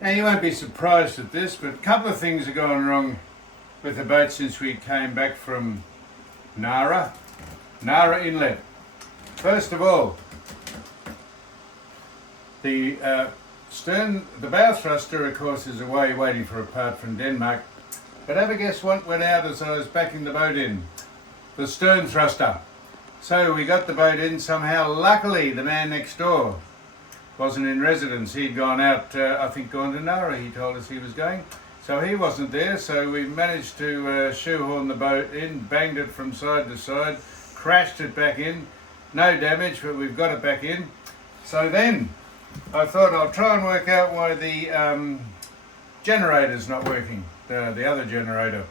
Now you won't be surprised at this, but a couple of things have gone wrong with the boat since we came back from Nara Inlet. First of all, the bow thruster, of course, is away waiting for a part from Denmark. But have a guess what went out as I was backing the boat in? The stern thruster. So we got the boat in somehow. Luckily, the man next door wasn't in residence. He'd gone out, I think gone to Nara, he told us he was going. So he wasn't there, so we managed to shoehorn the boat in, banged it from side to side, crashed it back in. No damage, but we've got it back in. So then I thought I'll try and work out why the generator's not working, the other generator.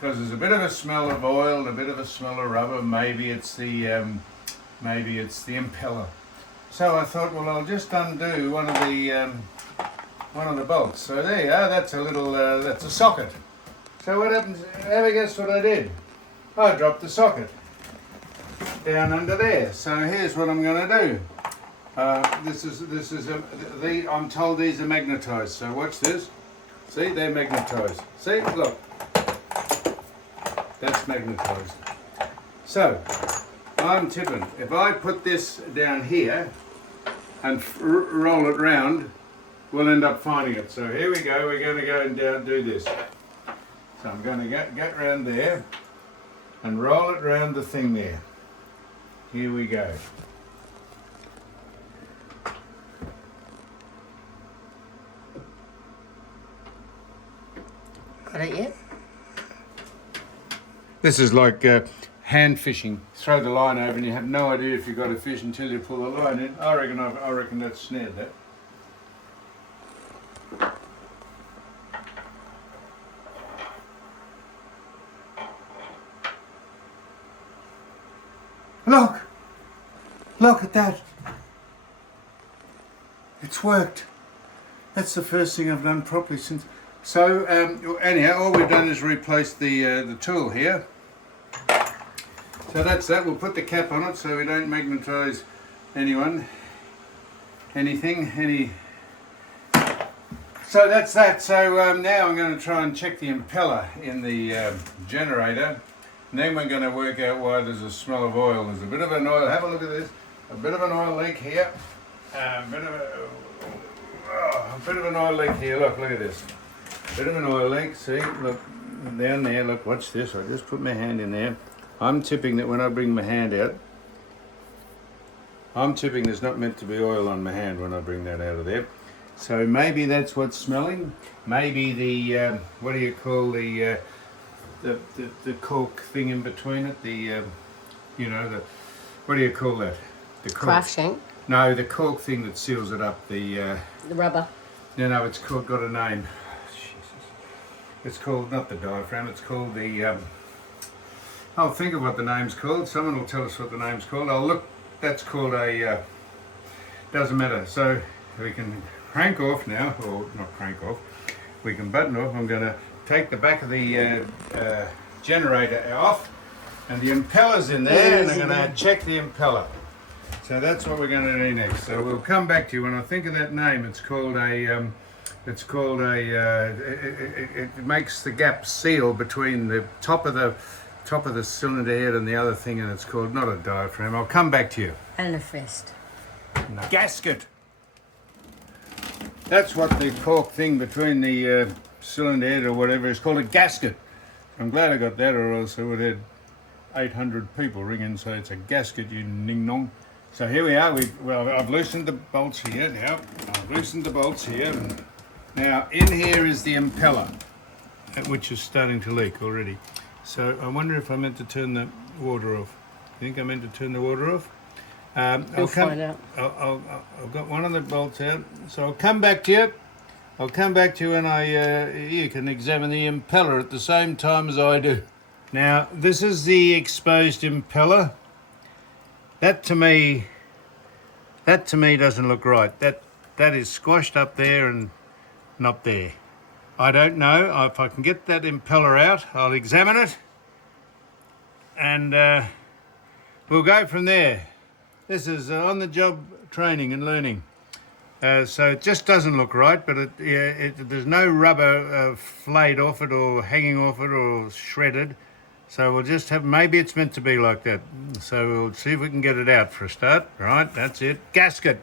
Because there's a bit of a smell of oil, a bit of a smell of rubber. Maybe it's the impeller. So I thought, well, I'll just undo one of the bolts. So there you are. That's a little that's a socket. So what happens? Have a guess what I did? I dropped the socket down under there. So here's what I'm going to do. I'm told these are magnetized. So watch this. See, they're magnetized. See, look. That's magnetized. So, I'm tipping, if I put this down here and roll it round, we'll end up finding it. So here we go, we're going to go and do this. So I'm going to get round there and roll it round the thing there. Here we go. Got it yet? This is like hand fishing. Throw the line over and you have no idea if you've got a fish until you pull the line in. I reckon that's snared that. Look at that. It's worked. That's the first thing I've done properly since. So anyhow, all we've done is replace the tool here. So that's that. We'll put the cap on it so we don't magnetise anything. So that's that. So now I'm going to try and check the impeller in the generator. And then we're going to work out why there's a smell of oil. There's a bit of an oil. Have a look at this. A bit of an oil leak here. A bit of an oil leak here. Look at this. Bit of an oil leak, see, look, down there, look, watch this, I just put my hand in there. I'm tipping that when I bring my hand out, I'm tipping there's not meant to be oil on my hand when I bring that out of there. So maybe that's what's smelling. Maybe the, what do you call the cork thing in between it, what do you call that? The cork. Craft shank? No, the cork thing that seals it up, The rubber. No, it's called, got a name. It's called, not the diaphragm, it's called the, I'll think of what the name's called. Someone will tell us what the name's called. I'll look, that's called a, doesn't matter. So we can crank off now, or not crank off, we can button off. I'm going to take the back of the generator off, and the impeller's in there, and I'm going to check the impeller. So that's what we're going to do next. So we'll come back to you when I think of that name. It's called a, it makes the gap seal between the top of the cylinder head and the other thing, and it's called, not a diaphragm. I'll come back to you. Amethyst. No. Gasket. That's what the cork thing between the cylinder head or whatever is called, a gasket. I'm glad I got that, or else I would have had 800 people ring and say it's a gasket, you ning-nong. So here we are. I've loosened the bolts here now. Now in here is the impeller, which is starting to leak already. So I wonder if I meant to turn the water off. You think I meant to turn the water off? We'll find out. I've got one of the bolts out, so I'll come back to you. I'll come back to you and you can examine the impeller at the same time as I do. Now this is the exposed impeller. That to me doesn't look right. That is squashed up there and not there. I don't know. If I can get that impeller out, I'll examine it and we'll go from there. This is on-the-job training and learning. So it just doesn't look right, but there's no rubber flayed off it or hanging off it or shredded. So we'll just have, maybe it's meant to be like that. So we'll see if we can get it out for a start. Right, that's it. Gasket.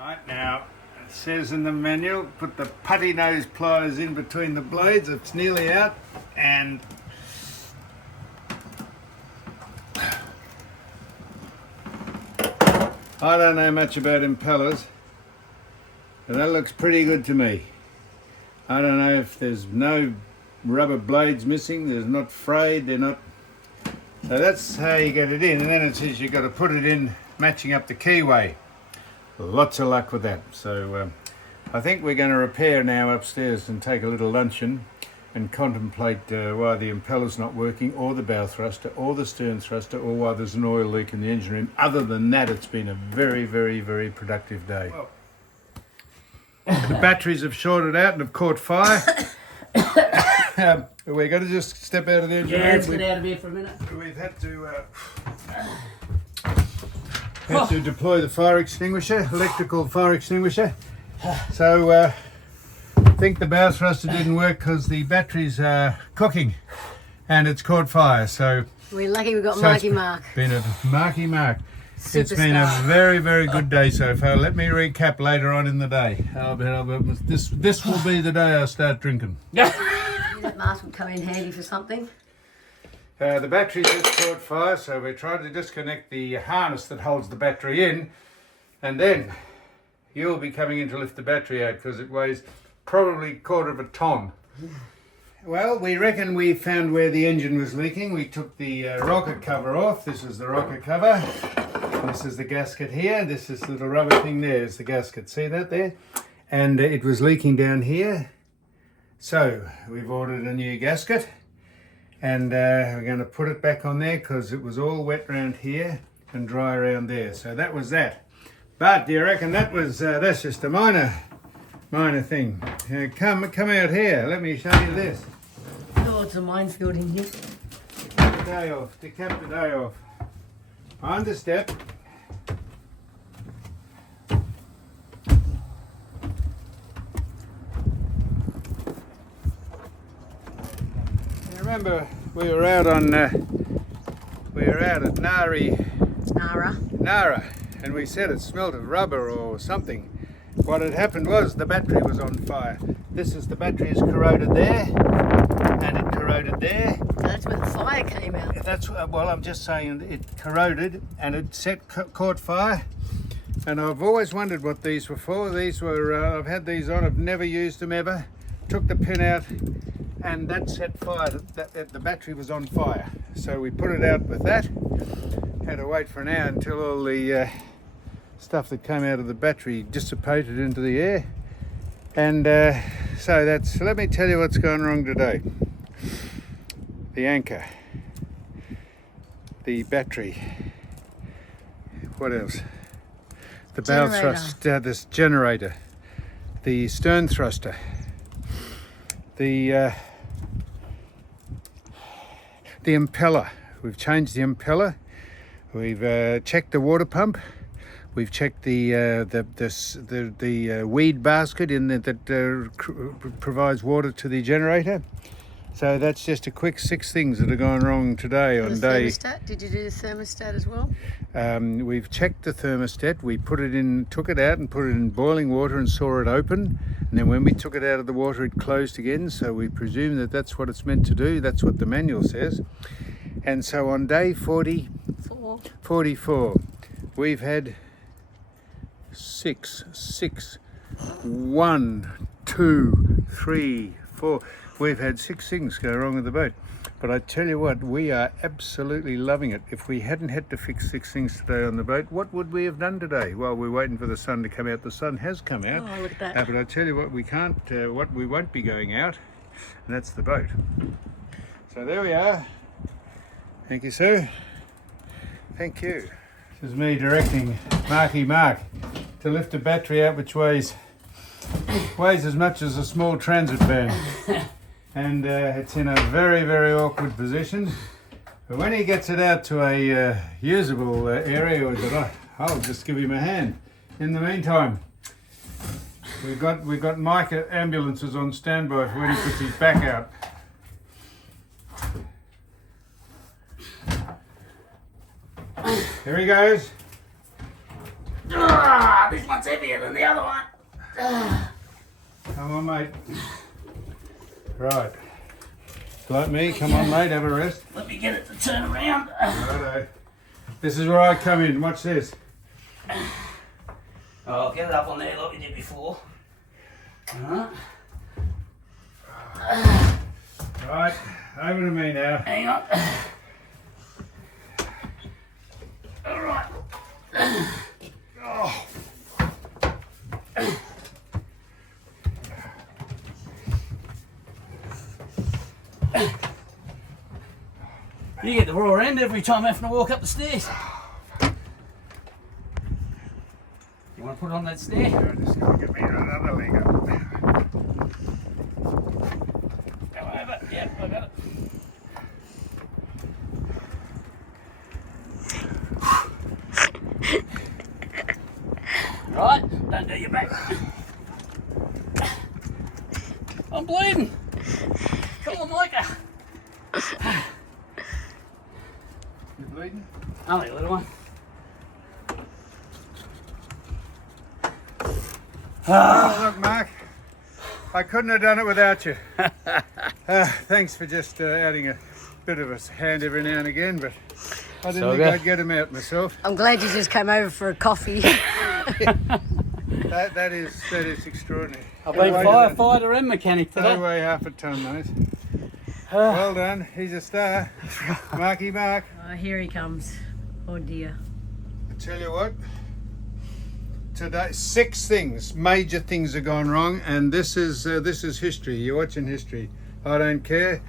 Right, now it says in the manual, put the putty nose pliers in between the blades. It's nearly out. And I don't know much about impellers, but that looks pretty good to me. I don't know if there's no rubber blades missing, there's not frayed, they're not. So that's how you get it in, and then it says you've got to put it in matching up the keyway. Lots of luck with that. So I think we're going to repair now upstairs and take a little luncheon and contemplate why the impeller's not working, or the bow thruster, or the stern thruster, or why there's an oil leak in the engine room. Other than that, it's been a very, very, very productive day. Well, the batteries have shorted out and have caught fire. We're going to just step out of the engine room. Yeah, let's get out of here for a minute. We've had to deploy the fire extinguisher, electrical fire extinguisher. So I think the bow thruster didn't work because the batteries are cooking and it's caught fire. So we're lucky we got Marky Mark. Been a Marky Mark. Superstar. It's been a very, very good day so far. Let me recap later on in the day. This will be the day I start drinking. That mask would come in handy for something. The battery just caught fire, so we're trying to disconnect the harness that holds the battery in, and then you'll be coming in to lift the battery out because it weighs probably a quarter of a ton. Well, we reckon we found where the engine was leaking. We took the rocker cover off. This is the rocker cover. This is the gasket here. This little rubber thing there is the gasket. See that there? And it was leaking down here. So we've ordered a new gasket, and we're going to put it back on there because it was all wet around here and dry around there. So that was that. But do you reckon that was that's just a minor thing? Come out here. Let me show you this. Oh, it's a minefield in here. The day off. To cap the day off. On the step. Remember, we were out at Nara, and we said it smelled of rubber or something. What had happened was the battery was on fire. This is the battery is corroded there, and it corroded there. That's where the fire came out. That's well, I'm just saying it corroded and it caught fire. And I've always wondered what these were for. These were I've had these on. I've never used them ever. Took the pin out, and that set fire. The battery was on fire. So we put it out with that. Had to wait for an hour until all the stuff that came out of the battery dissipated into the air. And so let me tell you what's gone wrong today. The anchor, the battery, what else? The bow thruster, this generator, the stern thruster, the impeller. We've changed the impeller. We've checked the water pump. We've checked the weed basket that provides water to the generator. So that's just a quick 6 things that are going wrong today on day. Thermostat? Did you do the thermostat as well? We've checked the thermostat. We took it out and put it in boiling water and saw it open. And then when we took it out of the water, it closed again. So we presume that that's what it's meant to do. That's what the manual says. And so on day 44, we've had 6. 1, 2, 3, 4. We've had 6 things go wrong with the boat. But I tell you what, we are absolutely loving it. If we hadn't had to fix 6 things today on the boat, what would we have done today? Well, we're waiting for the sun to come out. The sun has come out. Oh, look at that. But I tell you what, what we won't be going out, and that's the boat. So there we are. Thank you, sir. Thank you. This is me directing Marky Mark to lift a battery out which weighs as much as a small transit van. And it's in a very, very awkward position. But when he gets it out to a usable area, I'll just give him a hand. In the meantime, We've got Mike ambulances on standby for when he puts his back out. Here he goes. This one's heavier than the other one. Come on, mate. Right. Like me, come on, mate, have a rest. Let me get it to turn around. Righto. This is where I come in. Watch this. Oh, get it up on there like we did before. Alright. Right, over to me now. Hang on. Alright. Oh. You get the raw end every time having to walk up the stairs. You want to put it on that stair? I'm just going to get me another leg up. Go over. Yep, I got it. Right, don't do your back. I'm bleeding. Come on, Micah. You bleeding? Only a little one. Oh, look, Mark. I couldn't have done it without you. Thanks for just adding a bit of a hand every now and again, but I didn't think I'd get him out myself. I'm glad you just came over for a coffee. That is extraordinary. I've been firefighter and mechanic They today. weigh half a ton, mate. Well done. He's a star. Marky Mark. Oh, here he comes. Oh dear. I tell you what. Today, 6 things, major things have gone wrong, and this is history. You're watching history. I don't care.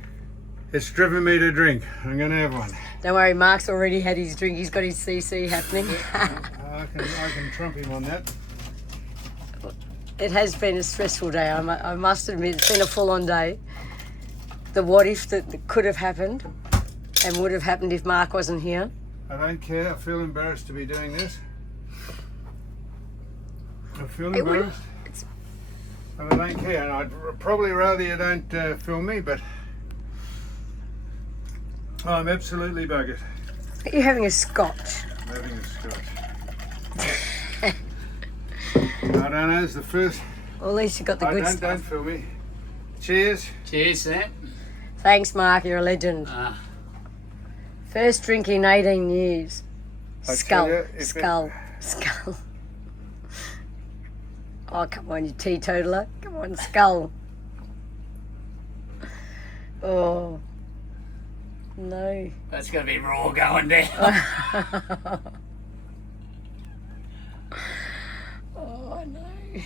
It's driven me to drink. I'm going to have one. Don't worry, Mark's already had his drink. He's got his CC happening. I can trump him on that. It has been a stressful day. I must admit, it's been a full-on day. The what if that could have happened and would have happened if Mark wasn't here. I don't care. I feel embarrassed to be doing this. I feel It would- embarrassed. But I don't care. And I'd probably rather you don't film me, but I'm absolutely buggered. You're having a scotch. I'm having a scotch. I don't know. It's the first. Well, at least you got the good Don't stuff. film me. Cheers. Cheers, Sam. Thanks, Mark. You're a legend. First drink in 18 years. I Skull. tell you, if Skull. Skull. Oh, come on, you teetotaler. Come on, skull. Oh. No. That's going to be raw going down. Oh, no.